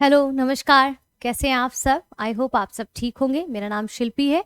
Hello, नमस्कार। कैसे हैं आप सब? आई होप आप सब ठीक होंगे। मेरा नाम शिल्पी है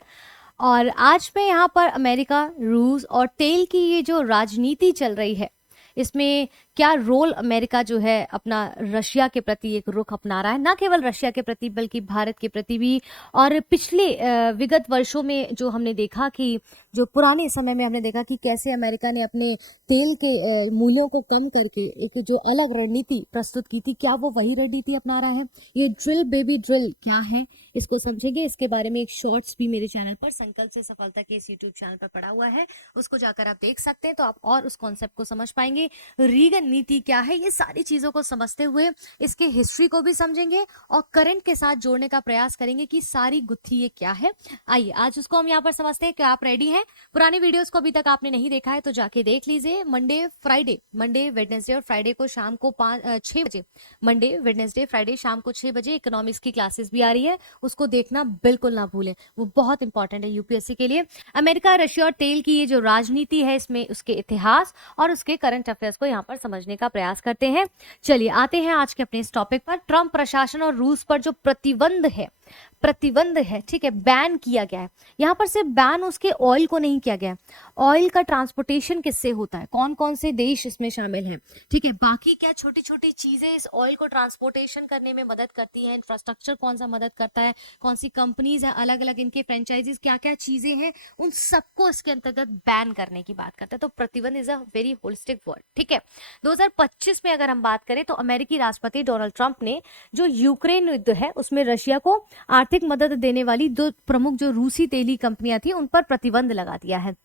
और आज मैं यहाँ पर अमेरिका, रूस और तेल की ये जो राजनीति चल रही है, इसमें क्या रोल अमेरिका जो है अपना रशिया के प्रति एक रुख अपना रहा है, ना केवल रशिया के प्रति बल्कि भारत के प्रति भी। और पिछले विगत वर्षों में जो हमने देखा कि जो पुराने समय में हमने देखा कि कैसे अमेरिका ने अपने तेल के मूल्यों को कम करके एक जो अलग रणनीति प्रस्तुत की थी, क्या वो वही रणनीति अपना रहा है? ये ड्रिल बेबी ड्रिल क्या है, इसको समझेंगे। इसके बारे में एक शॉर्ट्स भी मेरे चैनल पर संकल्प से सफलता के इस यूट्यूब चैनल पर पड़ा हुआ है, उसको जाकर आप देख सकते हैं तो आप और उस कॉन्सेप्ट को समझ पाएंगे। रीगन नीति क्या है, ये सारी चीजों को समझते हुए इसके हिस्ट्री को भी समझेंगे और करंट के साथ जोड़ने का प्रयास करेंगे कि सारी गुत्थी ये क्या है। आइए आज उसको हम यहाँ पर समझते हैं। क्या आप रेडी हैं? पुरानी वीडियोस को अभी तक आपने नहीं देखा है तो जाके देख लीजिए। मंडे वेडनेसडे और फ्राइडे को शाम को 6 बजे, मंडे वेडनेसडे फ्राइडे शाम को 6 बजे इकोनॉमिक्स की क्लासेस भी आ रही है, उसको देखना बिल्कुल ना भूलें, वो बहुत इंपॉर्टेंट है यूपीएससी के लिए। अमेरिका, रशिया और तेल की ये जो राजनीति है, इसमें उसके इतिहास और उसके करंट अफेयर्स को यहाँ पर समझने का प्रयास करते हैं। चलिए आते हैं आज के अपने इस टॉपिक पर। ट्रंप प्रशासन और रूस पर जो प्रतिबंध है, ठीक है, बैन किया गया है। यहाँ पर सिर्फ बैन उसके ऑयल को नहीं किया गया, ऑयल का ट्रांसपोर्टेशन किससे होता है, कौन कौन से देश इसमें शामिल हैं, ठीक है, बाकी क्या छोटी छोटी चीजें इस ऑयल को ट्रांसपोर्टेशन करने में मदद करती हैं, इंफ्रास्ट्रक्चर कौन सा मदद करता है, कौन सी कंपनीज है, अलग अलग इनके फ्रेंचाइजीज, क्या क्या चीजें हैं, उन सबको इसके अंतर्गत बैन करने की बात करते हैं। तो प्रतिबंध is a very holistic word, ठीक है। 2025 में अगर हम बात करें तो अमेरिकी राष्ट्रपति डोनाल्ड ट्रंप ने जो यूक्रेन युद्ध है उसमें रशिया को आर्थिक मदद देने वाली दो प्रमुख जो रूसी तेली कंपनियां थी उन पर प्रतिबंध लगा दिया है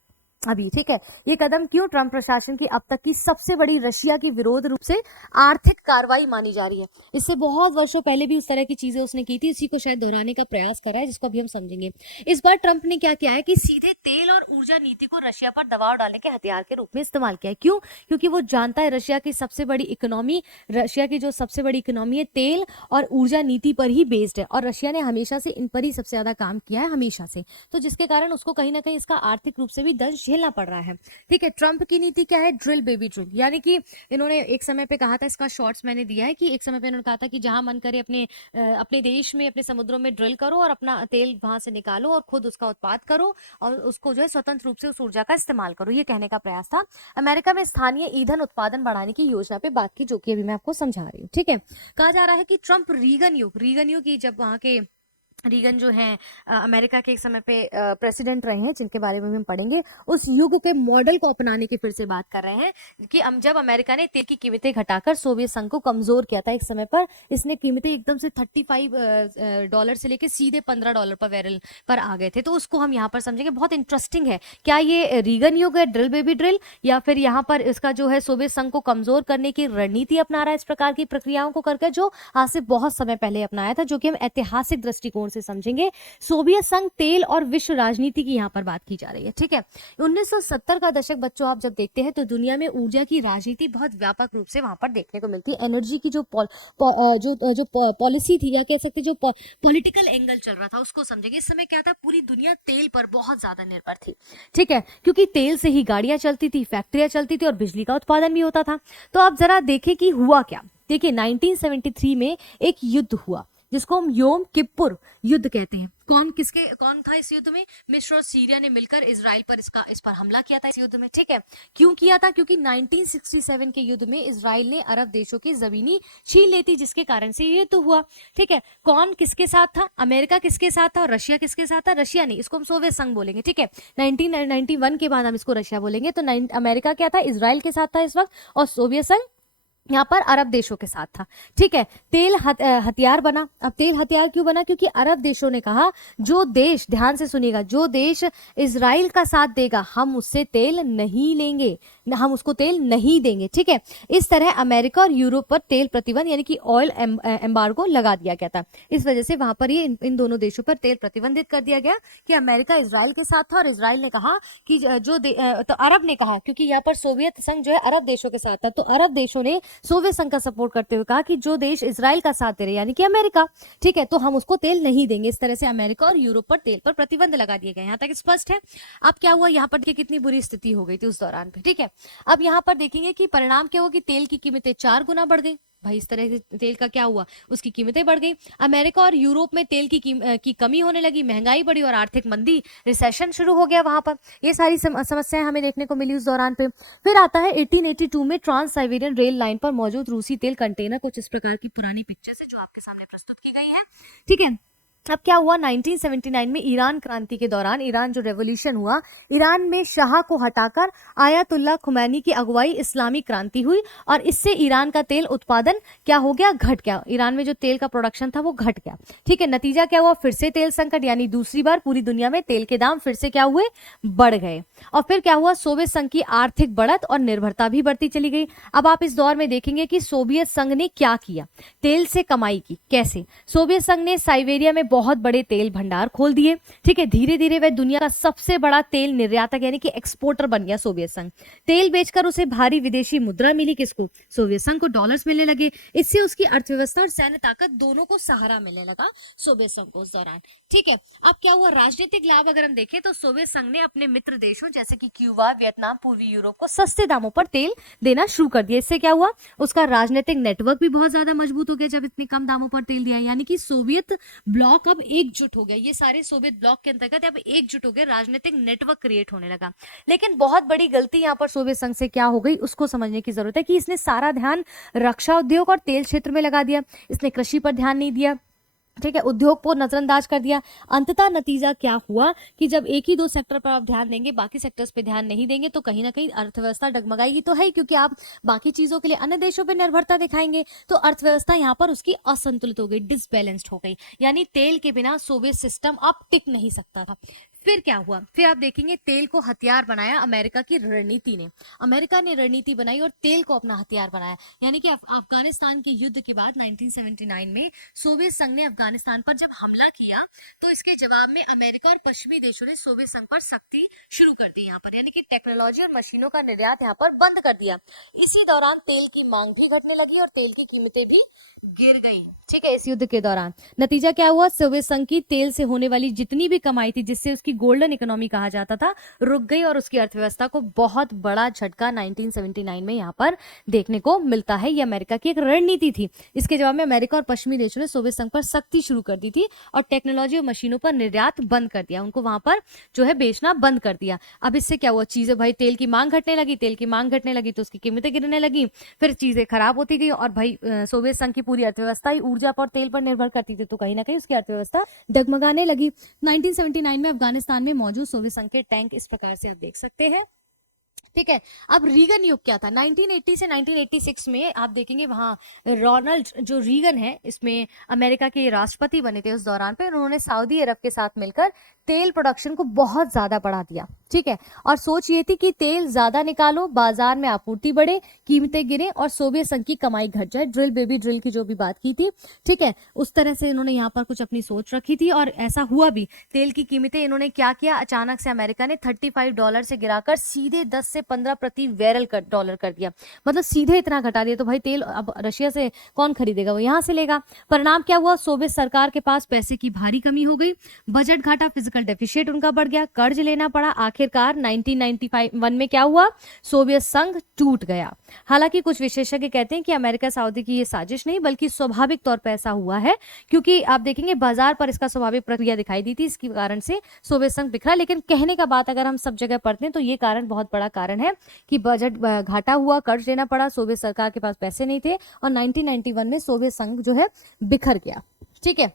अभी, ठीक है। ये कदम क्यों? ट्रंप प्रशासन की अब तक की सबसे बड़ी रशिया की विरोध रूप से आर्थिक कार्रवाई मानी जा रही है। इससे बहुत वर्षों पहले भी इस तरह की चीजें उसने की थी, इसी को शायद दोहराने का प्रयास कर रहा है, जिसको अभी हम समझेंगे। इस बार ट्रंप ने क्या किया है कि सीधे तेल और ऊर्जा नीति को रशिया पर दबाव डालने के हथियार के रूप में इस्तेमाल किया है। क्यों? क्योंकि वो जानता है रशिया की सबसे बड़ी इकोनॉमी, रशिया की जो सबसे बड़ी इकोनॉमी है तेल और ऊर्जा नीति पर ही बेस्ड है, और रशिया ने हमेशा से इन पर ही सबसे ज्यादा काम किया है, हमेशा से। तो जिसके कारण उसको कहीं ना कहीं इसका आर्थिक रूप से भी दंश झेलना पड़ रहा है, ठीक है। ट्रंप की नीति क्या है? ड्रिल बेबी ड्रिल, यानी कि इन्होंने एक समय पे कहा था, इसका शॉर्ट्स मैंने दिया है, कि एक समय पे इन्होंने कहा था कि जहां मन करे अपने देश में, अपने समुद्रों में ड्रिल करो और अपना तेल वहां से निकालो और खुद उसका उत्पाद करो और उसको जो है स्वतंत्र रूप से उस ऊर्जा का इस्तेमाल करो, ये कहने का प्रयास था। अमेरिका में स्थानीय ईंधन उत्पादन बढ़ाने की योजना पे बात की, जो कि अभी मैं आपको समझा रही हूँ, ठीक है। कहा जा रहा है कि ट्रंप रीगन युग की, जब वहां के रीगन जो है अमेरिका के एक समय पे प्रेसिडेंट रहे हैं, जिनके बारे में हम पढ़ेंगे, उस युग के मॉडल को अपनाने की फिर से बात कर रहे हैं कि जब अमेरिका ने तेल की कीमतें घटाकर सोवियत संघ को कमजोर किया था एक समय पर, इसने कीमतें एकदम से $35 से लेके सीधे $15 पर बैरल पर आ गए थे। तो उसको हम यहाँ पर समझेंगे, बहुत इंटरेस्टिंग है। क्या ये रीगन युग है, ड्रिल बेबी ड्रिल, या फिर यहाँ पर इसका जो है सोवियत संघ को कमजोर करने की रणनीति अपना रहा है, इस प्रकार की प्रक्रियाओं को करके जो आज से बहुत समय पहले अपनाया था, जो कि हम ऐतिहासिक दृष्टिकोण से समझेंगे। सोवियत संघ, तेल और विश्व राजनीति की यहाँ पर बात की जा रही है, ठीक है। 1970 का दशक बच्चों आप जब देखते हैं तो दुनिया में ऊर्जा की राजनीति बहुत व्यापक रूप से वहां पर देखने को मिलती है। एनर्जी की जो पॉलिसी थी, या कह सकते जो पॉलिटिकल एंगल चल रहा था, उसको समझेंगे। इस समय क्या था, पूरी दुनिया तेल पर बहुत ज्यादा निर्भर थी, ठीक है, क्योंकि तेल से ही गाड़ियां चलती थी, फैक्ट्रियां चलती थी और बिजली का उत्पादन भी होता था। तो आप जरा देखें कि हुआ क्या। देखिए 1973 में एक युद्ध हुआ जिसको हम योम किप्पुर युद्ध कहते हैं। कौन था इस युद्ध में? मिस्र और सीरिया ने मिलकर इजराइल पर इस पर हमला किया था इस युद्ध में, ठीक है। क्यों किया था? क्योंकि 1967 के युद्ध में इजराइल ने अरब देशों की जमीनी छीन ली थी, जिसके कारण से ये युद्ध हुआ, ठीक है। कौन किसके साथ था? अमेरिका किसके साथ था और रशिया किसके साथ था? रशिया नहीं, इसको हम सोवियत संघ बोलेंगे, ठीक है। 1991 के बाद हम इसको रशिया बोलेंगे। तो अमेरिका क्या था? इजराइल के साथ था इस वक्त, और सोवियत संघ यहाँ पर अरब देशों के साथ था, ठीक है। तेल हथियार बना। अब तेल हथियार क्यों बना? क्योंकि अरब देशों ने कहा, जो देश, ध्यान से सुनिएगा, जो देश इजराइल का साथ देगा हम उससे तेल नहीं लेंगे, हम उसको तेल नहीं देंगे, ठीक है। इस तरह अमेरिका और यूरोप पर तेल प्रतिबंध यानी कि ऑयल एम्बार्गो लगा दिया गया था। इस वजह से वहां पर ये इन दोनों देशों पर तेल प्रतिबंधित कर दिया गया कि अमेरिका इजराइल के साथ था और इजराइल ने कहा कि तो अरब ने कहा, क्योंकि यहाँ पर सोवियत संघ जो है अरब देशों के साथ था, तो अरब देशों ने सोवियत संघ का सपोर्ट करते हुए कहा कि जो देश इजराइल का साथ दे रहे यानी कि अमेरिका, ठीक है, तो हम उसको तेल नहीं देंगे। इस तरह से अमेरिका और यूरोप पर तेल पर प्रतिबंध लगा दिए गए। यहाँ तक स्पष्ट है। अब क्या हुआ यहाँ पर, कितनी बुरी स्थिति हो गई थी उस दौरान पे, ठीक है। अब यहाँ पर देखेंगे कि परिणाम क्या हुआ कि तेल की कीमतें 4 गुना बढ़ गई, भाई इस तरह से तेल का क्या हुआ, उसकी कीमतें बढ़ गई। अमेरिका और यूरोप में तेल की कमी होने लगी, महंगाई बढ़ी और आर्थिक मंदी, रिसेशन शुरू हो गया वहां पर। ये सारी समस्याएं हमें देखने को मिली उस दौरान पे। फिर आता है 1882 में ट्रांस साइबेरियन रेल लाइन पर मौजूद रूसी तेल कंटेनर, कुछ इस प्रकार की पुरानी पिक्चर्स है जो आपके सामने प्रस्तुत की गई है। ठीक है, अब क्या हुआ, 1979 में ईरान क्रांति के दौरान, ईरान जो रेवोल्यूशन हुआ, ईरान में शाह को हटाकर आयतुल्ला खुमैनी की अगुवाई इस्लामी क्रांति हुई और इससे ईरान का तेल उत्पादन क्या हो गया, घट गया। ईरान में जो तेल का प्रोडक्शन था वो घट गया। ठीक है, नतीजा क्या हुआ, फिर से तेल संकट, यानी दूसरी बार पूरी दुनिया में तेल के दाम फिर से क्या हुए, बढ़ गए। और फिर क्या हुआ, सोवियत संघ की आर्थिक बढ़त और निर्भरता भी बढ़ती चली गई। अब आप इस दौर में देखेंगे कि सोवियत संघ ने क्या किया, तेल से कमाई की। कैसे, सोवियत संघ ने साइबेरिया में बहुत बड़े तेल भंडार खोल दिए। ठीक है, धीरे धीरे वह दुनिया का सबसे बड़ा तेल निर्यातक यानी कि एक्सपोर्टर बन गया सोवियत संघ। तेल बेचकर उसे भारी विदेशी मुद्रा मिली, किसको, सोवियत संघ को डॉलर्स मिलने लगे। इससे उसकी अर्थव्यवस्था और सैन्य ताकत दोनों को सहारा मिलने लगा सोवियत संघ को उस दौरान। ठीक है, अब क्या हुआ, राजनीतिक लाभ अगर हम देखें तो सोवियत संघ ने अपने मित्र देशों जैसे कि क्यूबा, वियतनाम, पूर्वी यूरोप को सस्ते दामों पर तेल देना शुरू कर दिया। इससे क्या हुआ, उसका राजनीतिक नेटवर्क भी बहुत ज्यादा मजबूत हो गया जब इतने कम दामों पर तेल दिया, यानी कि सोवियत ब्लॉक अब एकजुट हो गया। ये सारे सोवियत ब्लॉक के अंतर्गत अब एकजुट हो गए, राजनीतिक नेटवर्क क्रिएट होने लगा। लेकिन बहुत बड़ी गलती यहाँ पर सोवियत संघ से क्या हो गई, उसको समझने की जरूरत है कि इसने सारा ध्यान रक्षा उद्योग और तेल क्षेत्र में लगा दिया, इसने कृषि पर ध्यान नहीं दिया। ठीक है, उद्योग को नजरअंदाज कर दिया। अंततः नतीजा क्या हुआ कि जब एक ही दो सेक्टर पर आप ध्यान देंगे, बाकी सेक्टर्स पे ध्यान नहीं देंगे, तो कहीं ना कहीं अर्थव्यवस्था डगमगाएगी तो है, क्योंकि आप बाकी चीजों के लिए अन्य देशों पे निर्भरता दिखाएंगे तो अर्थव्यवस्था यहाँ पर उसकी असंतुलित हो गई, डिसबैलेंस्ड हो गई। यानी तेल के बिना सोवियत सिस्टम अब टिक नहीं सकता था। फिर क्या हुआ, फिर आप देखेंगे तेल को हथियार बनाया अमेरिका की रणनीति ने। अमेरिका ने रणनीति बनाई और तेल को अपना हथियार बनाया। यानी कि अफगानिस्तान के युद्ध के बाद 1979 में सोवियत संघ ने अफगानिस्तान पर जब हमला किया तो इसके जवाब में अमेरिका और पश्चिमी देशों ने सोवियत संघ पर सख्ती शुरू कर दी यहाँ पर, यानी कि टेक्नोलॉजी और मशीनों का निर्यात यहाँ पर बंद कर दिया। इसी दौरान तेल की मांग भी घटने लगी और तेल की कीमतें भी गिर गई। ठीक है, इस युद्ध के दौरान नतीजा क्या हुआ, सोवियत संघ की तेल से होने वाली जितनी भी कमाई थी, जिससे उसकी गोल्डन इकोनॉमी कहा जाता था, रुक गई और उसकी अर्थव्यवस्था को बहुत बड़ा झटका 1979 में यहाँ पर देखने को मिलता है। ये अमेरिका की एक रणनीति थी। इसके जवाब में अमेरिका और पश्चिमी देशों ने सोवियत संघ पर सख्ती शुरू कर दी थी और टेक्नोलॉजी और मशीनों पर निर्यात बंद कर दिया, उनको वहां पर जो है बेचना बंद कर दिया। अब इससे क्या हुआ, चीजें भाई तेल की मांग घटने लगी, तेल की मांग घटने लगी तो उसकी कीमतें गिरने लगी, फिर चीजें खराब होती गई और भाई सोवियत संघ की पूरी अर्थव्यवस्था ही ऊर्जा पर तेल पर निर्भर करती थी, तो कहीं ना कहीं उसकी अर्थव्यवस्था डगमगाने लगी। 1979 में अफगानिस्तान में मौजूद सोवियत संघ के टैंक इस प्रकार से आप देख सकते हैं। ठीक है, अब रीगन युग क्या था, 1980 से 1986 में आप देखेंगे वहां रोनाल्ड जो रीगन है, इसमें अमेरिका के राष्ट्रपति बने थे उस दौरान पे, उन्होंने सऊदी अरब के साथ मिलकर तेल प्रोडक्शन को बहुत ज्यादा बढ़ा दिया। ठीक है, और सोच ये थी कि तेल ज्यादा निकालो, बाजार में आपूर्ति बढ़े, कीमतें गिरे और सोवियत संघ की कमाई घट जाए, ड्रिल बेबी ड्रिल की जो भी बात की थी। ठीक है, उस तरह से इन्होंने यहाँ पर कुछ अपनी सोच रखी थी और ऐसा हुआ भी। तेल की कीमतें इन्होंने क्या किया, अचानक से अमेरिका ने $35 से गिराकर सीधे 10 से 15 प्रति बैरल डॉलर कर दिया, मतलब सीधे इतना घटा दिया। तो भाई तेल अब रशिया से कौन खरीदेगा, वो यहाँ से लेगा। परिणाम क्या हुआ, सोवियत सरकार के पास पैसे की भारी कमी हो गई, बजट घाटा, फिजिकल डेफिसिट उनका बढ़ गया, कर्ज लेना पड़ा। आखिरकार 1991 में क्या हुआ, सोवियत संघ टूट गया। हालांकि कुछ विशेषज्ञ कहते हैं कि अमेरिका सऊदी की ये साजिश नहीं बल्कि स्वाभाविक तौर पर ऐसा हुआ है, क्योंकि आप देखेंगे बाजार पर इसका स्वाभाविक प्रक्रिया दिखाई दी थी, इसके कारण से सोवियत संघ बिखरा। लेकिन कहने का बात अगर हम सब जगह पढ़ते हैं तो ये कारण बहुत बड़ा कारण है कि बजट घाटा हुआ, कर्ज लेना पड़ा, सोवियत सरकार के पास पैसे नहीं थे और 1991 में सोवियत संघ जो है बिखर गया। ठीक है,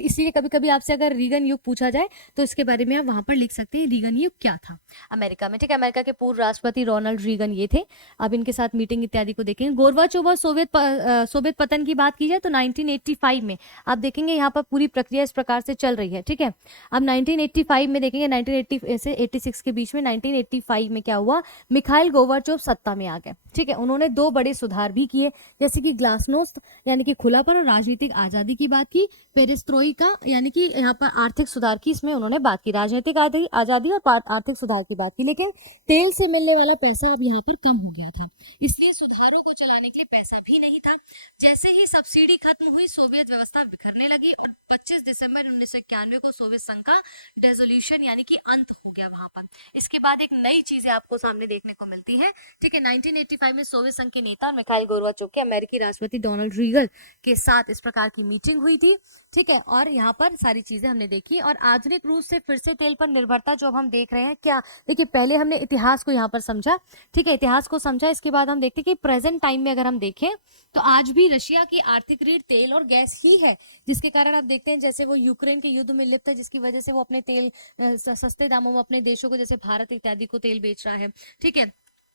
इसलिए कभी कभी आपसे अगर रीगन युग पूछा जाए तो इसके बारे में आप वहां पर लिख सकते हैं रीगन युग क्या था अमेरिका में। ठीक है, अमेरिका के पूर्व राष्ट्रपति रोनाल्ड रीगन ये थे। अब इनके साथ मीटिंग इत्यादि को देखेंगे। गोरबाचोव और सोवियत पतन की बात की जाए तो 1985 में आप देखेंगे यहाँ पर पूरी प्रक्रिया इस प्रकार से चल रही है। ठीक है, अब 1985 में देखेंगे, 1980 से 86 के बीच में 1985 में क्या हुआ, मिखाइल गोरबाचोव सत्ता में आ गए। ठीक है, उन्होंने दो बड़े सुधार भी किए, जैसे कि ग्लासनोस्त यानी कि खुलापन और राजनीतिक आजादी की बात की, पेरिस पेरेस्ट्रोइका यानी कि यहाँ पर आर्थिक सुधार की इसमें उन्होंने बात की, राजनीतिक आजादी और आर्थिक सुधार की बात की। लेकिन तेल से मिलने वाला पैसा अब यहाँ पर कम हो गया था, इसलिए सुधारों को चलाने के लिए पैसा भी नहीं था। जैसे ही सब्सिडी खत्म हुई, सोवियत व्यवस्था बिखरने लगी और 25 दिसंबर 1991 को सोवियत संघ का डिसोल्यूशन यानी कि अंत हो गया वहां पर। इसके बाद एक नई चीजें आपको सामने देखने को मिलती है, ठीक है। 1985 में सोवियत संघ के नेता मिखाइल गोर्बाचोव के अमेरिकी राष्ट्रपति डोनाल्ड रीगन के साथ इस प्रकार की मीटिंग हुई थी, ठीक है। और यहाँ पर सारी चीजें हमने देखी और आधुनिक रूस से फिर से तेल पर निर्भरता जो हम देख रहे हैं, क्या देखिए, पहले हमने इतिहास को यहाँ पर समझा, ठीक है, इतिहास को समझा। इसके बाद हम देखते हैं कि प्रेजेंट टाइम में अगर हम देखें तो आज भी रशिया की आर्थिक रीढ़ तेल और गैस ही है, जिसके कारण आप देखते हैं जैसे वो यूक्रेन के युद्ध में लिप्त है, जिसकी वजह से वो अपने तेल सस्ते दामों में अपने देशों को जैसे भारत इत्यादि को तेल बेच रहा है, ठीक है।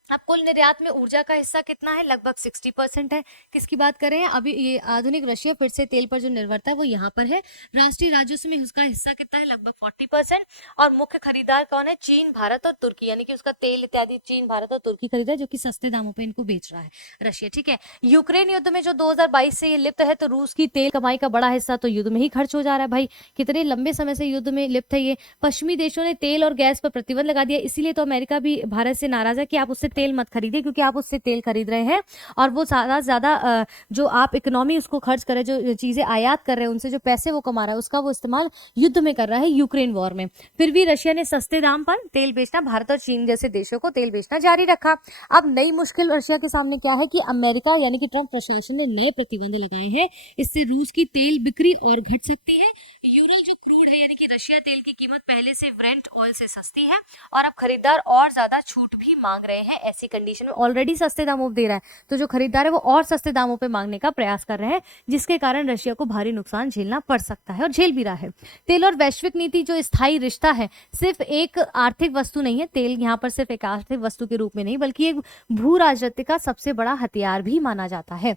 अब कुल निर्यात में ऊर्जा का हिस्सा कितना है, लगभग 60% है। किसकी बात कर रहे हैं, अभी ये आधुनिक रशिया फिर से तेल पर जो निर्भरता है वो यहाँ पर है। राष्ट्रीय राजस्व में उसका हिस्सा कितना है, लगभग 40%। और मुख्य खरीदार कौन है, चीन, भारत और तुर्की, यानी कि उसका तेल इत्यादि चीन, भारत और तुर्की खरीदा है, जो कि सस्ते दामों पर इनको बेच रहा है रशिया, ठीक है। यूक्रेन युद्ध में जो 2022 से ये लिप्त है, तो रूस की तेल कमाई का बड़ा हिस्सा तो युद्ध में ही खर्च हो जा रहा है। भाई कितने लंबे समय से युद्ध में लिप्त है ये। पश्चिमी देशों ने तेल और गैस पर प्रतिबंध लगा दिया, इसीलिए तो अमेरिका भी भारत से नाराज है कि आप उससे तेल मत खरीदिए, क्योंकि आप उससे तेल खरीद रहे हैं और वो ज्यादा जो आप इकोनॉमी उसको खर्च कर रहे हैं, जो चीजें आयात कर रहे हैं, उनसे जो पैसे वो कमा रहा है उसका वो इस्तेमाल युद्ध में कर रहा है, यूक्रेन वॉर में। फिर भी रशिया ने सस्ते दाम पर तेल बेचना, भारत और चीन जैसे देशों को तेल बेचना जारी रखा। अब नई मुश्किल रशिया के सामने क्या है कि अमेरिका यानी कि ट्रंप प्रशासन ने नए प्रतिबंध लगाए हैं, इससे रूस की तेल बिक्री और घट सकती है। यूरल जो क्रूड है यानी कि रशिया तेल की कीमत पहले से ब्रेंट ऑयल से सस्ती है और अब खरीदार और ज्यादा छूट भी मांग रहे हैं। ऐसी कंडीशन में ऑलरेडी सस्ते दामों पे दे रहा है, तो जो खरीदार है वो और सस्ते दामों पे मांगने का प्रयास कर रहे हैं, जिसके कारण रशिया को भारी नुकसान झेलना पड़ सकता है और झेल भी रहा है। तेल और वैश्विक नीति जो स्थायी रिश्ता है, सिर्फ एक आर्थिक वस्तु नहीं है। तेल यहाँ पर सिर्फ एक आर्थिक वस्तु के रूप में नहीं, बल्कि एक भू राजनीति का सबसे बड़ा हथियार भी माना जाता है।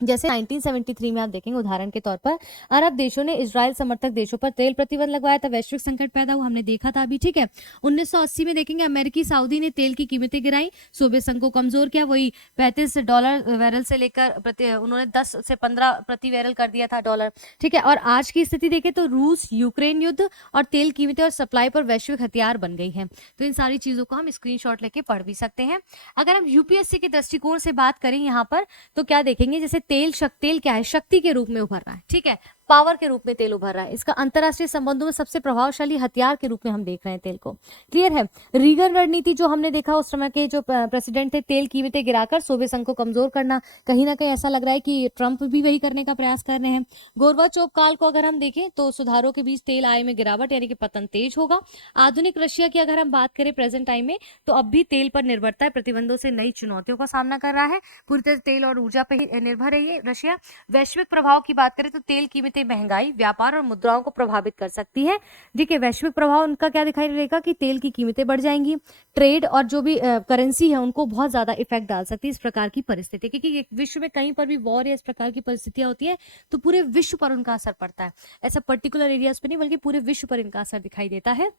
जैसे 1973 में आप देखेंगे उदाहरण के तौर पर अरब देशों ने इजराइल समर्थक देशों पर तेल प्रतिबंध लगवाया था, वैश्विक संकट पैदा हुआ, हमने देखा था अभी, ठीक है। 1980 में देखेंगे अमेरिकी सऊदी ने तेल की कीमतें गिराई, सोवियत संघ को कमजोर किया, वही $35 बैरल से लेकर उन्होंने 10 से 15 प्रति बैरल कर दिया था डॉलर, ठीक है। और आज की स्थिति देखें तो रूस यूक्रेन युद्ध और तेल कीमतें और सप्लाई पर वैश्विक हथियार बन गई है। तो इन सारी चीजों को हम स्क्रीनशॉट लेके पढ़ भी सकते हैं। अगर हम यूपीएससी के दृष्टिकोण से बात करें यहाँ पर तो क्या देखेंगे, जैसे तेल क्या है, शक्ति के रूप में उभर रहा है, ठीक है, पावर के रूप में तेल उभर रहा है। इसका अंतरराष्ट्रीय संबंधों में सबसे प्रभावशाली हथियार के रूप में हम देख रहे हैं तेल को, क्लियर है। रीगन रणनीति जो हमने देखा, उस समय के जो प्रेसिडेंट थे, तेल कीमतें गिराकर सोवियत संघ को कमजोर करना, कहीं ना कहीं ऐसा लग रहा है कि ट्रंप भी वही करने का प्रयास कर रहे हैं। गोर्बाचोव काल को अगर हम देखें तो सुधारों के बीच तेल आय में गिरावट यानी कि पतन तेज होगा। आधुनिक रशिया की अगर हम बात करें प्रेजेंट टाइम में, तो अब भी तेल पर निर्भरता है, प्रतिबंधों से नई चुनौतियों का सामना कर रहा है, पूरी तरह तेल और ऊर्जा पर ही निर्भर है ये रशिया। वैश्विक प्रभाव की बात करें तो तेल कीमतें महंगाई, व्यापार और मुद्राओं को प्रभावित कर सकती है। देखिए वैश्विक प्रभाव उनका क्या दिखाई देगा कि तेल की कीमतें बढ़ जाएंगी, ट्रेड और जो भी करेंसी है उनको बहुत ज्यादा इफेक्ट डाल सकती है इस प्रकार की परिस्थिति, क्योंकि विश्व में कहीं पर भी वॉर या इस प्रकार की परिस्थितियां होती है तो पूरे विश्व पर उनका असर पड़ता है, ऐसा पर्टिकुलर एरियाज पे नहीं बल्कि पूरे विश्व पर इनका असर दिखाई देता है।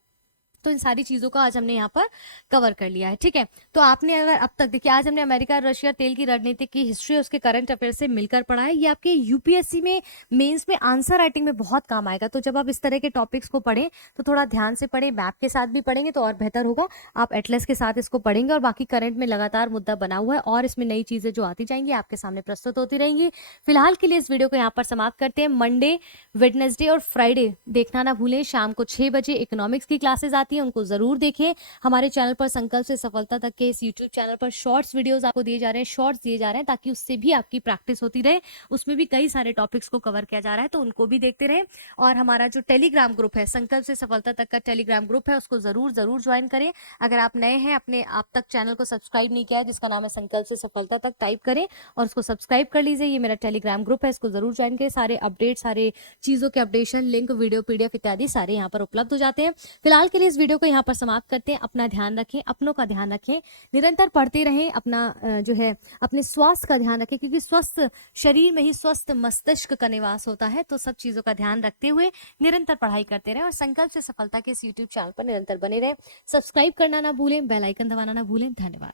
तो इन सारी चीजों को आज हमने यहाँ पर कवर कर लिया है, ठीक है। तो आपने अगर अब तक देखिए, आज हमने अमेरिका और रशिया तेल की रणनीति की हिस्ट्री उसके करंट अफेयर से मिलकर पढ़ा है। ये आपके यूपीएससी में मेंस में आंसर राइटिंग में बहुत काम आएगा। तो जब आप इस तरह के टॉपिक्स को पढ़ें तो थोड़ा ध्यान से पढ़ें, मैप के साथ भी पढ़ेंगे तो और बेहतर होगा। आप एटलस के साथ इसको पढ़ेंगे और बाकी करंट में लगातार मुद्दा बना हुआ है और इसमें नई चीजें जो आती जाएंगी आपके सामने प्रस्तुत होती रहेंगी। फिलहाल के लिए इस वीडियो को यहाँ पर समाप्त करते हैं। मंडे, वेडनेसडे और फ्राइडे देखना ना भूलें, शाम को 6 बजे इकोनॉमिक्स की क्लासेस आती है, उनको जरूर देखें। हमारे चैनल पर संकल्प से सफलता तक के इस यूट्यूब चैनल पर शॉर्ट्स वीडियोस आपको दिए जा रहे हैं, शॉर्ट्स दिए जा रहे हैं ताकि उससे भी आपकी प्रैक्टिस होती रहे। उसमें भी कई सारे टॉपिक्स को कवर किया जा रहा है, तो उनको भी देखते रहें। और हमारा जो टेलीग्राम ग्रुप है, संकल्प से सफलता तक का टेलीग्राम ग्रुप है, उसको जरूर ज्वाइन करें। अगर आप नए हैं, अपने आप तक चैनल को सब्सक्राइब नहीं किया है, जिसका नाम है संकल्प से सफलता तक, टाइप करें और उसको सब्सक्राइब कर लीजिए। ये मेरा टेलीग्राम ग्रुप है, इसको जरूर ज्वाइन करें। सारे अपडेट, सारे चीजों के अपडेशन, लिंक, वीडियो, पीडीएफ इत्यादि सारे यहाँ पर उपलब्ध हो जाते हैं। फिलहाल के लिए इस वीडियो को यहाँ पर समाप्त करते हैं। अपना ध्यान रखें, अपनों का ध्यान रखें, निरंतर पढ़ते रहें, अपना जो है अपने स्वास्थ्य का ध्यान रखें, क्योंकि स्वस्थ शरीर में ही स्वस्थ मस्तिष्क का निवास होता है। तो सब चीजों का ध्यान रखते हुए निरंतर पढ़ाई करते रहें और संकल्प से सफलता के इस यूट्यूब चैनल पर निरंतर बने रहें। सब्सक्राइब करना ना भूलें, बेल आइकन दबाना ना भूलें। धन्यवाद।